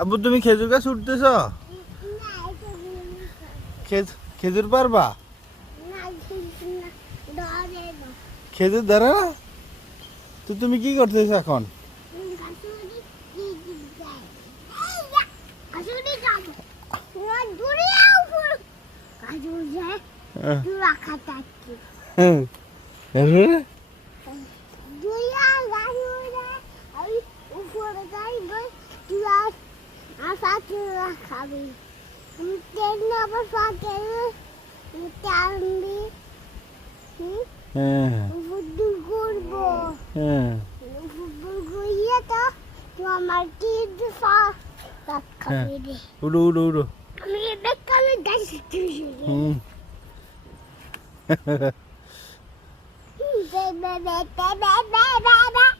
আব্বু তুমি খেজুর গাছ উঠতেছ? খেজুর পারবা? খেজুর ধরে না তো তুমি কি করতেছ এখন? উড়ো উড়ো উড়ো Ba ba ba ba ba ba ba ba.